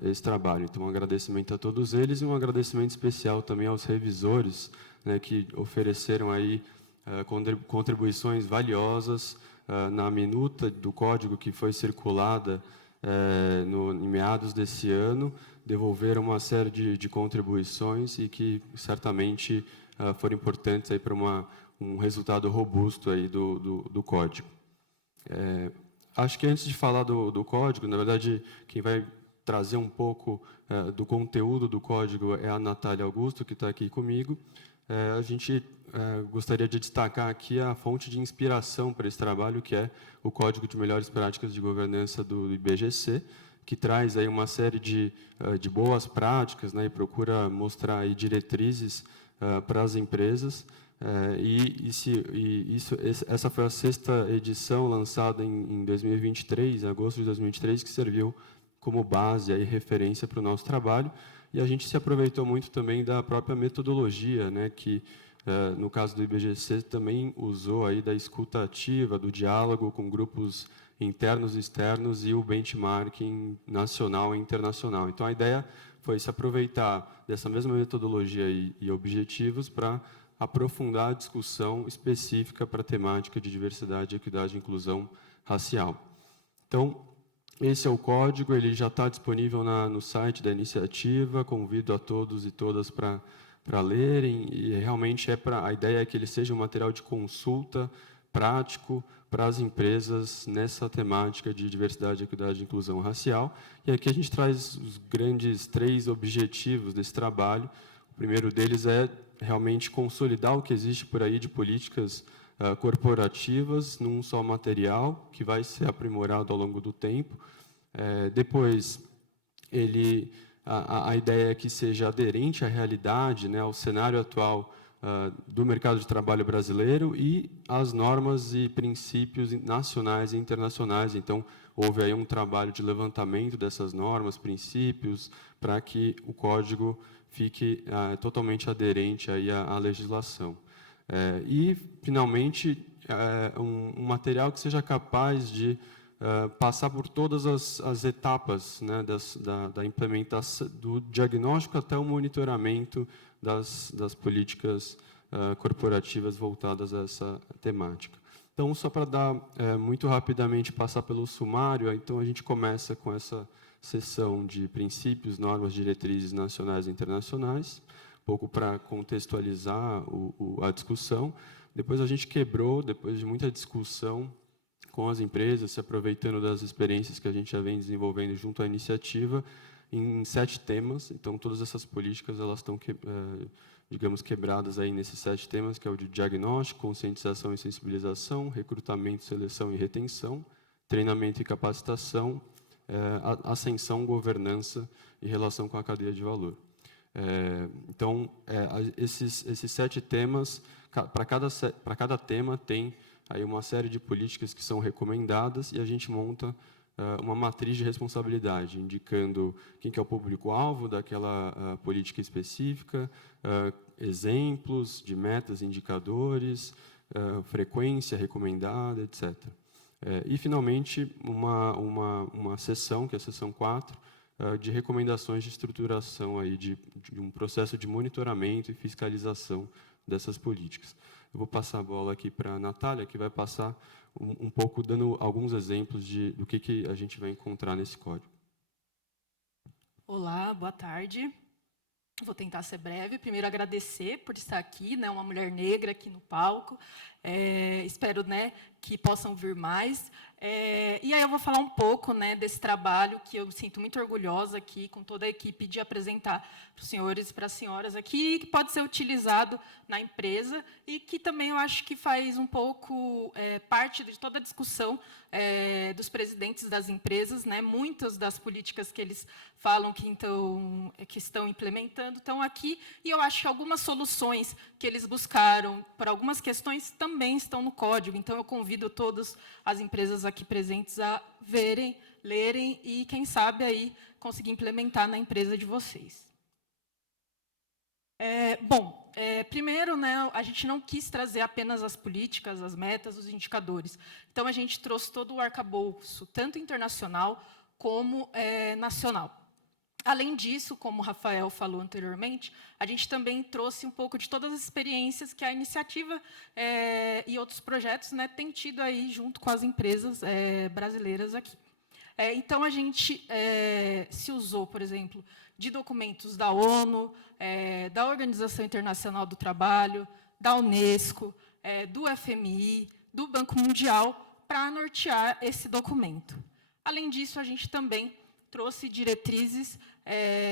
esse trabalho. Então, um agradecimento a todos eles e um agradecimento especial também aos revisores, né, que ofereceram aí contribuições valiosas na minuta do código que foi circulada em meados desse ano, devolveram uma série de contribuições e que certamente foram importantes aí para um resultado robusto aí do código. Acho que antes de falar do código, na verdade, quem vai trazer um pouco do conteúdo do código é a Natália Augusto, que está aqui comigo. A gente gostaria de destacar aqui a fonte de inspiração para esse trabalho, que é o Código de Melhores Práticas de Governança do IBGC, que traz aí uma série de boas práticas, né, e procura mostrar aí diretrizes para as empresas. Essa foi a 6ª edição lançada em 2023, em agosto de 2023, que serviu como base e referência para o nosso trabalho. E a gente se aproveitou muito também da própria metodologia, né, que, no caso do IBGC, também usou aí da escuta ativa, do diálogo com grupos internos e externos e o benchmarking nacional e internacional. Então, a ideia foi se aproveitar dessa mesma metodologia e objetivos para aprofundar a discussão específica para a temática de diversidade, equidade e inclusão racial. Então, esse é o código, ele já está disponível no site da iniciativa, convido a todos e todas para lerem, e realmente a ideia é que ele seja um material de consulta prático para as empresas nessa temática de diversidade, equidade e inclusão racial. E aqui a gente traz os grandes 3 objetivos desse trabalho. O primeiro deles é realmente consolidar o que existe por aí de políticas corporativas num só material, que vai ser aprimorado ao longo do tempo. Depois, a ideia é que seja aderente à realidade, né, ao cenário atual do mercado de trabalho brasileiro e às normas e princípios nacionais e internacionais. Então, houve aí um trabalho de levantamento dessas normas, princípios, para que o código fique totalmente aderente aí à legislação. E, finalmente, um material que seja capaz de passar por todas as etapas, né, da implementação, do diagnóstico até o monitoramento das políticas corporativas voltadas a essa temática. Então, só para dar muito rapidamente, passar pelo sumário, então a gente começa com essa seção de princípios, normas, diretrizes nacionais e internacionais, um pouco para contextualizar a discussão. Depois a gente quebrou, depois de muita discussão com as empresas, se aproveitando das experiências que a gente já vem desenvolvendo junto à iniciativa, em 7 temas. Então, todas essas políticas elas estão, digamos, quebradas aí nesses 7 temas, que é o de diagnóstico, conscientização e sensibilização, recrutamento, seleção e retenção, treinamento e capacitação, ascensão, governança e relação com a cadeia de valor. Então, esses 7 temas, para cada tema tem aí uma série de políticas que são recomendadas e a gente monta uma matriz de responsabilidade, indicando quem que é o público-alvo daquela política específica, exemplos de metas, indicadores, frequência recomendada, etc. E, finalmente, uma seção, que é a seção 4, de recomendações de estruturação aí de um processo de monitoramento e fiscalização dessas políticas. Eu vou passar a bola aqui para a Natália, que vai passar um pouco dando alguns exemplos do que a gente vai encontrar nesse código. Olá, boa tarde. Vou tentar ser breve. Primeiro, agradecer por estar aqui, né, uma mulher negra aqui no palco. Espero, né, que possam vir mais. E aí eu vou falar um pouco, né, desse trabalho que eu me sinto muito orgulhosa aqui, com toda a equipe, de apresentar para os senhores e para as senhoras aqui, que pode ser utilizado na empresa e que também eu acho que faz um pouco parte de toda a discussão dos presidentes das empresas, né? Muitas das políticas que eles falam que estão implementando estão aqui, e eu acho que algumas soluções que eles buscaram para algumas questões também estão no código. Então, eu convido todas as empresas aqui presentes a verem, lerem e, quem sabe, aí conseguir implementar na empresa de vocês. Primeiro, né, a gente não quis trazer apenas as políticas, as metas, os indicadores. Então, a gente trouxe todo o arcabouço, tanto internacional como nacional. Além disso, como o Rafael falou anteriormente, a gente também trouxe um pouco de todas as experiências que a iniciativa e outros projetos, né, têm tido aí junto com as empresas brasileiras aqui. Então, a gente se usou, por exemplo, de documentos da ONU, da Organização Internacional do Trabalho, da Unesco, do FMI, do Banco Mundial, para nortear esse documento. Além disso, a gente também trouxe diretrizes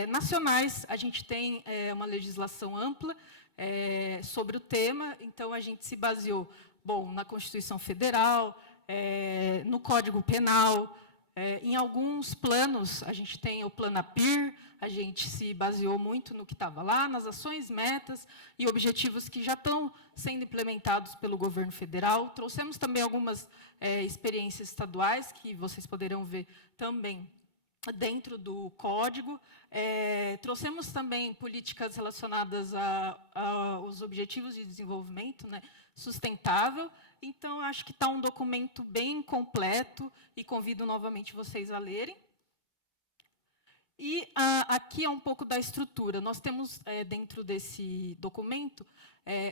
nacionais. A gente tem uma legislação ampla sobre o tema, então a gente se baseou na Constituição Federal, no Código Penal, em alguns planos. A gente tem o Plano APIR, a gente se baseou muito no que estava lá, nas ações, metas e objetivos que já estão sendo implementados pelo governo federal. Trouxemos também algumas experiências estaduais, que vocês poderão ver também dentro do código. Trouxemos também políticas relacionadas aos objetivos de desenvolvimento, né, sustentável. Então, acho que está um documento bem completo e convido novamente vocês a lerem. E aqui é um pouco da estrutura. Nós temos, dentro desse documento,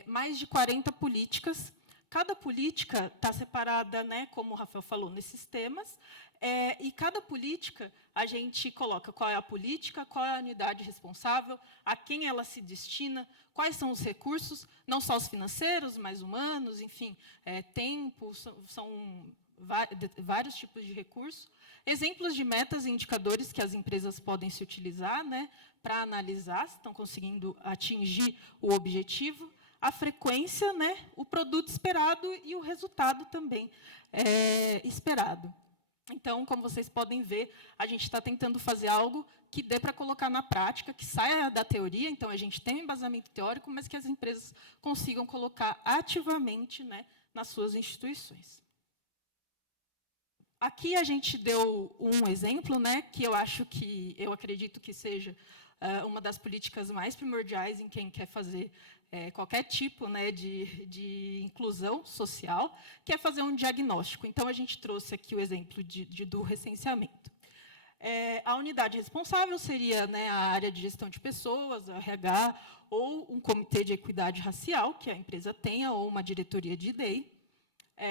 mais de 40 políticas. Cada política está separada, né, como o Rafael falou, nesses temas, e cada política a gente coloca qual é a política, qual é a unidade responsável, a quem ela se destina, quais são os recursos, não só os financeiros, mas humanos, enfim, tempo, são vários tipos de recursos. Exemplos de metas e indicadores que as empresas podem se utilizar, né, para analisar se estão conseguindo atingir o objetivo, a frequência, né, o produto esperado e o resultado também esperado. Então, como vocês podem ver, a gente está tentando fazer algo que dê para colocar na prática, que saia da teoria. Então, a gente tem um embasamento teórico, mas que as empresas consigam colocar ativamente, né, nas suas instituições. Aqui a gente deu um exemplo, né, que eu acredito que seja uma das políticas mais primordiais em quem quer fazer qualquer tipo, né, de inclusão social, que é fazer um diagnóstico. Então, a gente trouxe aqui o exemplo do recenseamento. A unidade responsável seria, né, a área de gestão de pessoas, a RH, ou um comitê de equidade racial, que a empresa tenha, ou uma diretoria de DEI.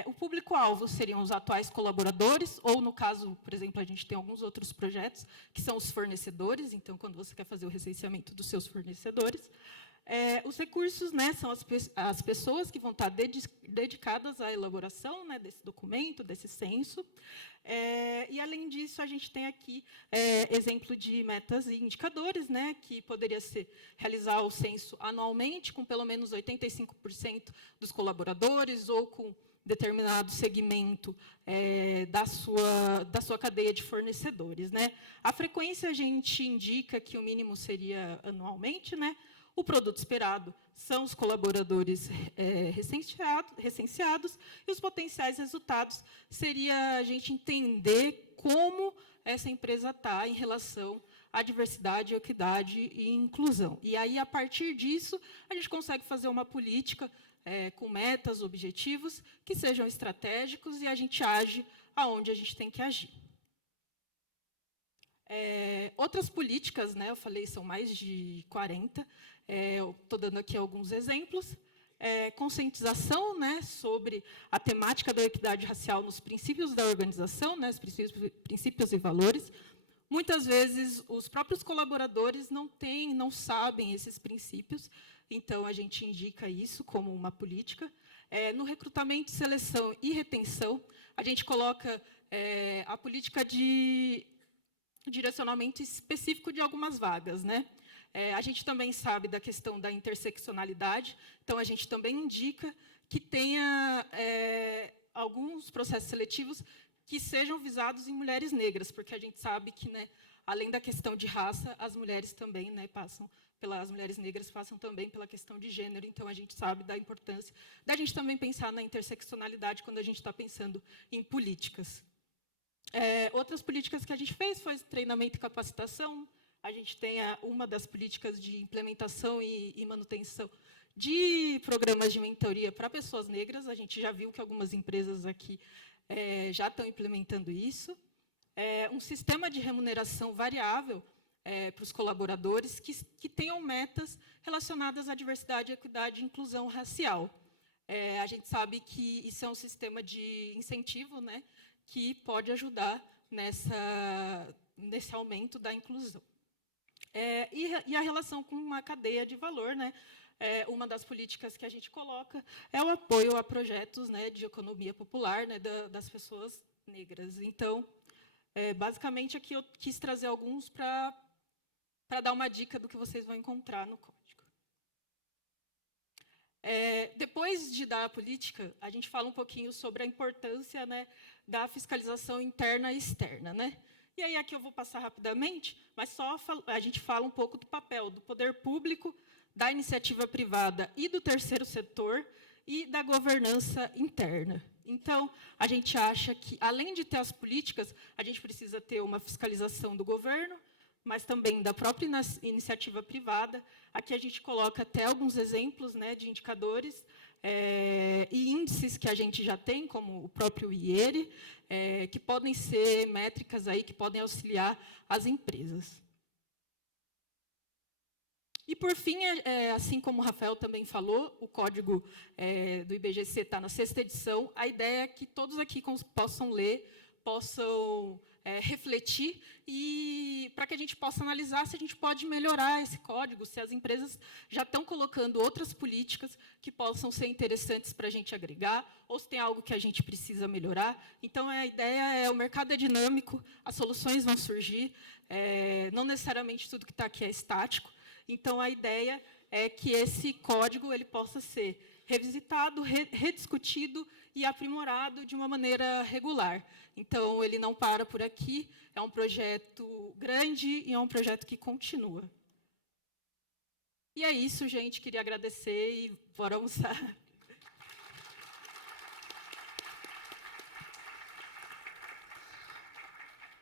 O público-alvo seriam os atuais colaboradores, ou, no caso, por exemplo, a gente tem alguns outros projetos, que são os fornecedores. Então, quando você quer fazer o recenseamento dos seus fornecedores. Os recursos, né, são as pessoas que vão estar dedicadas à elaboração, né, desse documento, desse censo. E, além disso, a gente tem aqui exemplo de metas e indicadores, né, que poderia ser realizar o censo anualmente, com pelo menos 85% dos colaboradores, ou com determinado segmento da sua cadeia de fornecedores, né? A frequência, a gente indica que o mínimo seria anualmente, né? O produto esperado são os colaboradores recenseados, e os potenciais resultados seria a gente entender como essa empresa está em relação à diversidade, equidade e inclusão. E aí, a partir disso, a gente consegue fazer uma política com metas, objetivos, que sejam estratégicos, e a gente age aonde a gente tem que agir. Outras políticas, né, eu falei, são mais de 40, eu estou dando aqui alguns exemplos. Conscientização, né, sobre a temática da equidade racial nos princípios da organização, né, os princípios e valores. Muitas vezes, os próprios colaboradores não sabem esses princípios, então a gente indica isso como uma política. No recrutamento, seleção e retenção, a gente coloca a política de direcionamento específico de algumas vagas, né? A gente também sabe da questão da interseccionalidade, então a gente também indica que tenha alguns processos seletivos que sejam visados em mulheres negras, porque a gente sabe que, né, além da questão de raça, as mulheres também, né, as mulheres negras passam também pela questão de gênero, então a gente sabe da importância da gente também pensar na interseccionalidade quando a gente está pensando em políticas. Outras políticas que a gente fez foi treinamento e capacitação. A gente tem uma das políticas de implementação e manutenção de programas de mentoria para pessoas negras. A gente já viu que algumas empresas aqui já estão implementando isso. Um sistema de remuneração variável para os colaboradores que tenham metas relacionadas à diversidade, equidade e inclusão racial. A gente sabe que isso é um sistema de incentivo, né, que pode ajudar nesse aumento da inclusão. E a relação com uma cadeia de valor, né? Uma das políticas que a gente coloca é o apoio a projetos, né, de economia popular, né, das pessoas negras. Então, basicamente, aqui eu quis trazer alguns para dar uma dica do que vocês vão encontrar no código. Depois de dar a política, a gente fala um pouquinho sobre a importância, né, da fiscalização interna e externa, né? E aí, aqui eu vou passar rapidamente, mas a gente fala um pouco do papel do poder público, da iniciativa privada e do terceiro setor, e da governança interna. Então, a gente acha que, além de ter as políticas, a gente precisa ter uma fiscalização do governo, mas também da própria iniciativa privada. Aqui a gente coloca até alguns exemplos, né, de indicadores e índices que a gente já tem, como o próprio IERE, que podem ser métricas aí que podem auxiliar as empresas. E, por fim, assim como o Rafael também falou, o código do IBGC está na 6ª edição. A ideia é que todos aqui possam ler, possam refletir, e para que a gente possa analisar se a gente pode melhorar esse código, se as empresas já estão colocando outras políticas que possam ser interessantes para a gente agregar, ou se tem algo que a gente precisa melhorar. Então, a ideia o mercado é dinâmico, as soluções vão surgir, não necessariamente tudo que está aqui é estático. Então, a ideia é que esse código ele possa ser revisitado, rediscutido e aprimorado de uma maneira regular. Então, ele não para por aqui, é um projeto grande e é um projeto que continua. E é isso, gente. Queria agradecer e bora almoçar.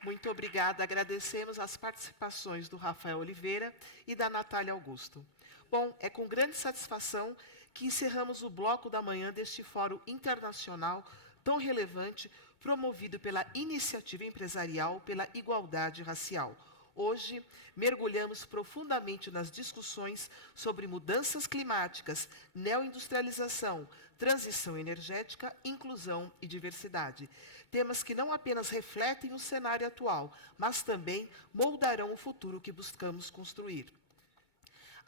Muito obrigada. Agradecemos as participações do Rafael Oliveira e da Natália Augusto. Bom, é com grande satisfação que encerramos o bloco da manhã deste Fórum Internacional tão relevante, promovido pela Iniciativa Empresarial pela Igualdade Racial. Hoje, mergulhamos profundamente nas discussões sobre mudanças climáticas, neoindustrialização, transição energética, inclusão e diversidade. Temas que não apenas refletem o cenário atual, mas também moldarão o futuro que buscamos construir.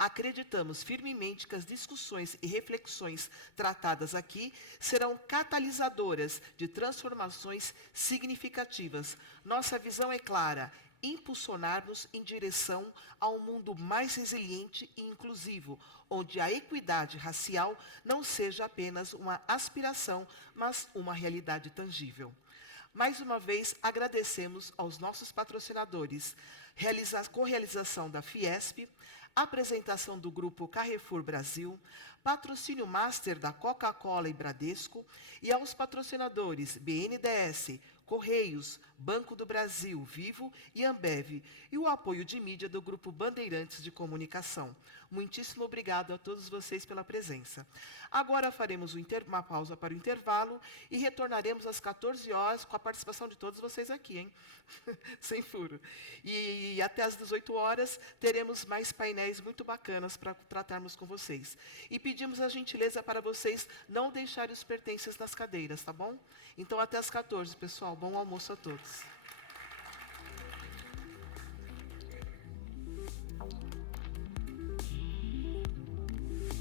Acreditamos firmemente que as discussões e reflexões tratadas aqui serão catalisadoras de transformações significativas. Nossa visão é clara: impulsionar-nos em direção a um mundo mais resiliente e inclusivo, onde a equidade racial não seja apenas uma aspiração, mas uma realidade tangível. Mais uma vez, agradecemos aos nossos patrocinadores, correalização da Fiesp, apresentação do Grupo Carrefour Brasil, patrocínio master da Coca-Cola e Bradesco, e aos patrocinadores BNDES, Correios, Banco do Brasil, Vivo e Ambev, e o apoio de mídia do Grupo Bandeirantes de Comunicação. Muitíssimo obrigado a todos vocês pela presença. Agora faremos uma pausa para o intervalo e retornaremos às 14 horas com a participação de todos vocês aqui, hein? Sem furo. E até às 18 horas teremos mais painéis muito bacanas para tratarmos com vocês. E pedimos a gentileza para vocês não deixarem os pertences nas cadeiras, tá bom? Então até às 14, pessoal. Bom almoço a todos.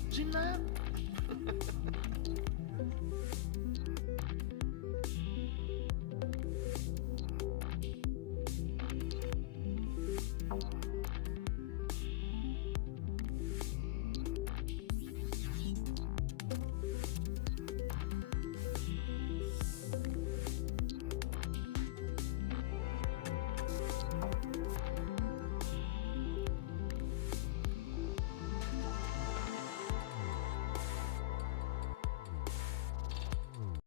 De nada.